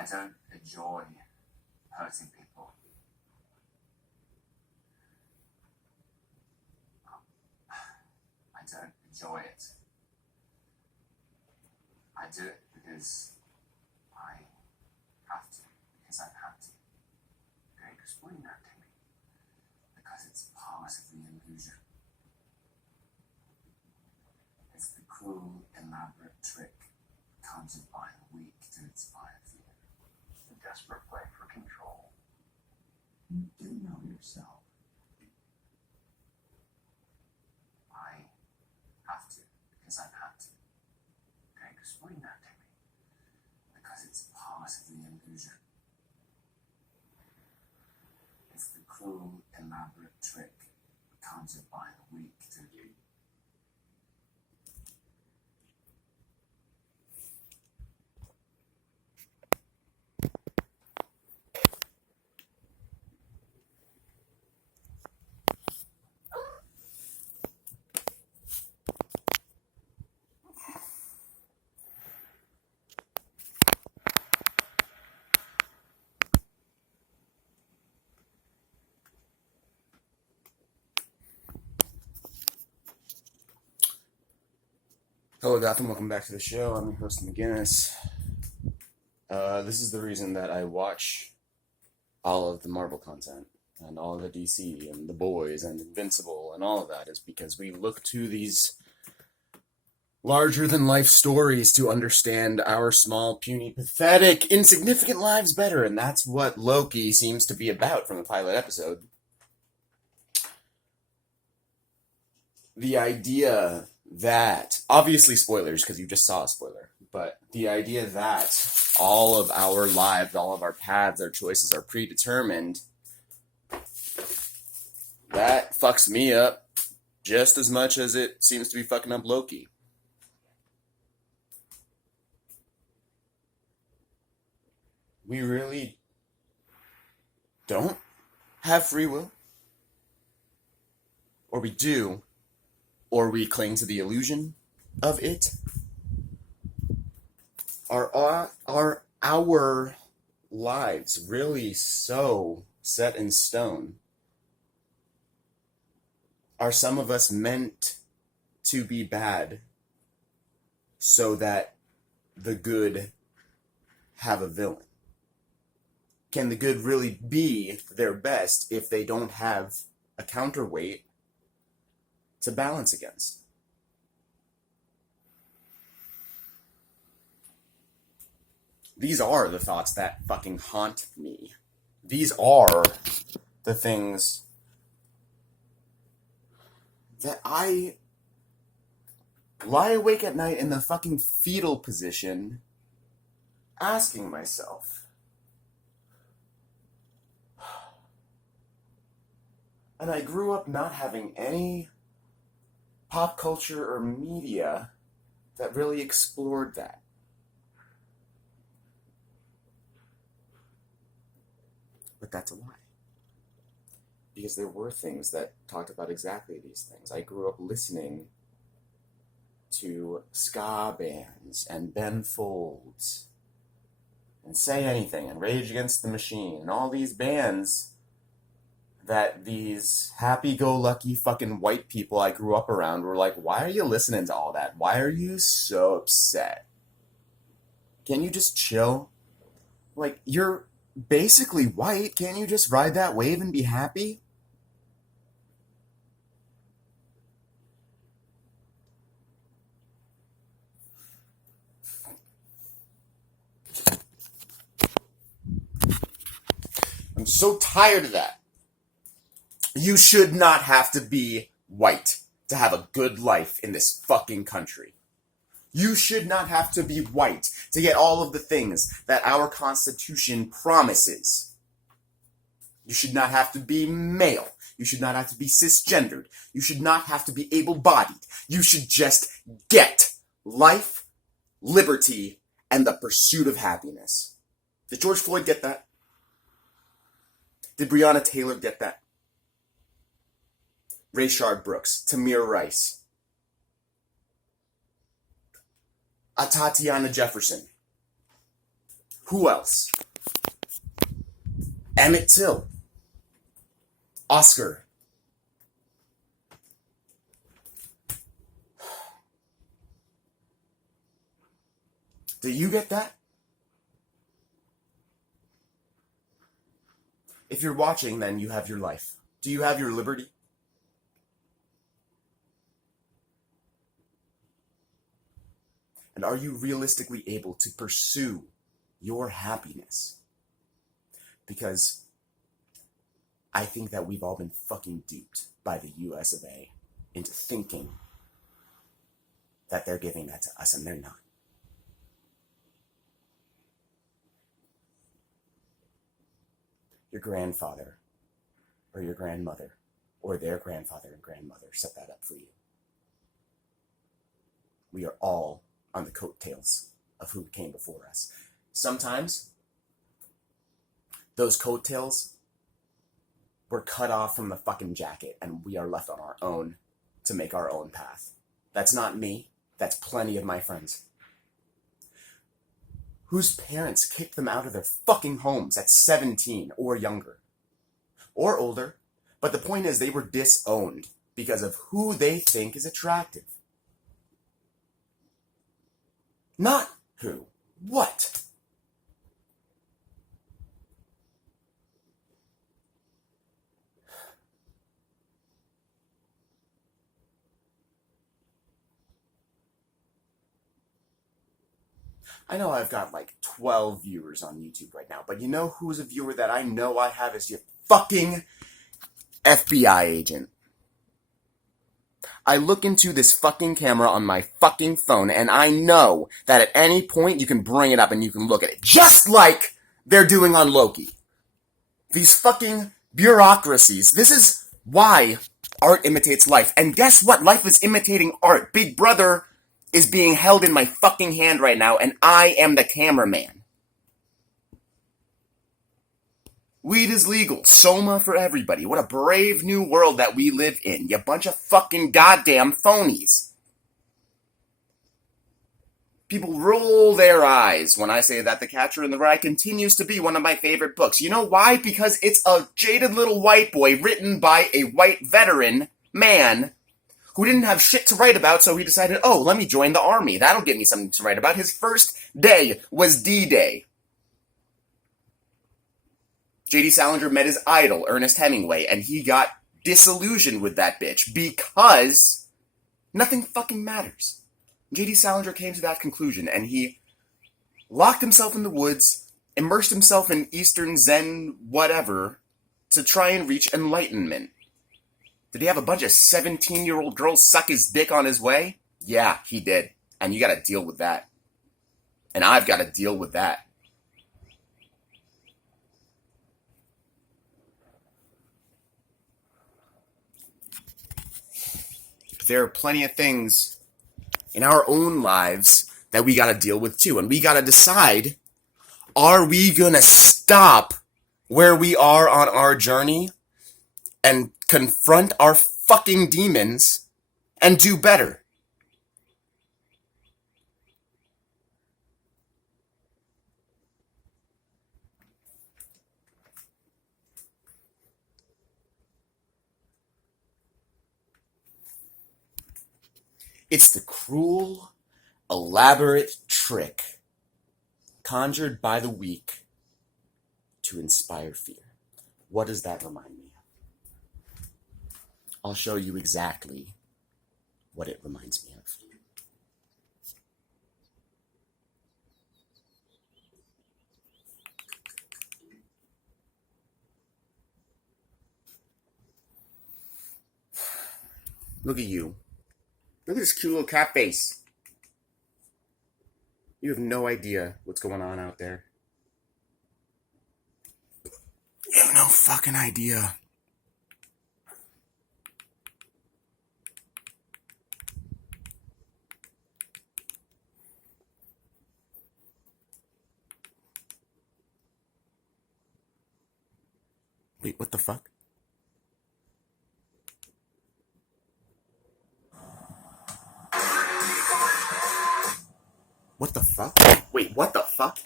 I don't enjoy hurting people. I don't enjoy it. I do it because I have to, because I've had to. Okay, explain that to me. Because it's part of the illusion. It's the cruel, elaborate trick conjured by the weak to inspire fear. The desperate play for control. You do know yourself. I have to, because I've had to. Okay, explain that to me. Because it's part of the illusion. It's the cruel, elaborate trick conjured by the weak to you. Hello, Gotham. Welcome back to the show. I'm your host, McGinnis. This is the reason that I watch all of the Marvel content and all of the DC and The Boys and Invincible and all of that is because we look to these larger-than-life stories to understand our small, puny, pathetic, insignificant lives better, and that's what Loki seems to be about from the pilot episode. The idea that, obviously spoilers because you just saw a spoiler, but the idea that all of our lives, all of our paths, our choices are predetermined, that fucks me up just as much as it seems to be fucking up Loki. We really don't have free will. Or we do. Or we cling to the illusion of it? Are our lives really so set in stone? Are some of us meant to be bad so that the good have a villain? Can the good really be their best if they don't have a counterweight to balance against? These are the thoughts that fucking haunt me. These are the things that I lie awake at night in the fucking fetal position asking myself. And I grew up not having any pop culture or media that really explored that. But that's a lie. Because there were things that talked about exactly these things. I grew up listening to ska bands and Ben Folds and Say Anything and Rage Against the Machine and all these bands that these happy-go-lucky fucking white people I grew up around were like, why are you listening to all that? Why are you so upset? Can you just chill? Like, you're basically white. Can't you just ride that wave and be happy? I'm so tired of that. You should not have to be white to have a good life in this fucking country. You should not have to be white to get all of the things that our Constitution promises. You should not have to be male. You should not have to be cisgendered. You should not have to be able-bodied. You should just get life, liberty, and the pursuit of happiness. Did George Floyd get that? Did Breonna Taylor get that? Rayshard Brooks, Tamir Rice, Tatiana Jefferson. Who else? Emmett Till. Oscar. Do you get that? If you're watching, then you have your life. Do you have your liberty? And are you realistically able to pursue your happiness? Because I think that we've all been fucking duped by the US of A into thinking that they're giving that to us, and they're not. Your grandfather or your grandmother or their grandfather and grandmother set that up for you. We are all on the coattails of who came before us. Sometimes those coattails were cut off from the fucking jacket and we are left on our own to make our own path. That's not me. That's plenty of my friends. Whose parents kicked them out of their fucking homes at 17 or younger. Or older. But the point is they were disowned because of who they think is attractive. Not who. What? I know I've got like 12 viewers on YouTube right now, but you know who's a viewer that I know I have is your fucking FBI agent. I look into this fucking camera on my fucking phone and I know that at any point you can bring it up and you can look at it. Just like they're doing on Loki. These fucking bureaucracies. This is why art imitates life. And guess what? Life is imitating art. Big Brother is being held in my fucking hand right now, and I am the cameraman. Weed is legal. Soma for everybody. What a brave new world that we live in. You bunch of fucking goddamn phonies. People roll their eyes when I say that The Catcher in the Rye continues to be one of my favorite books. You know why? Because it's a jaded little white boy written by a white veteran man who didn't have shit to write about, so he decided, oh, let me join the army. That'll give me something to write about. His first day was D-Day. J.D. Salinger met his idol, Ernest Hemingway, and he got disillusioned with that bitch because nothing fucking matters. J.D. Salinger came to that conclusion, and he locked himself in the woods, immersed himself in Eastern Zen whatever, to try and reach enlightenment. Did he have a bunch of 17-year-old girls suck his dick on his way? Yeah, he did. And you gotta deal with that. And I've gotta deal with that. But there are plenty of things in our own lives that we gotta deal with too. And we gotta decide, are we gonna stop where we are on our journey and confront our fucking demons and do better? It's the cruel, elaborate trick conjured by the weak to inspire fear. What does that remind me of? I'll show you exactly what it reminds me of. Look at you. Look at this cute little cat face. You have no idea what's going on out there. You have no fucking idea. Wait, what the fuck? What the fuck? Wait, what the fuck?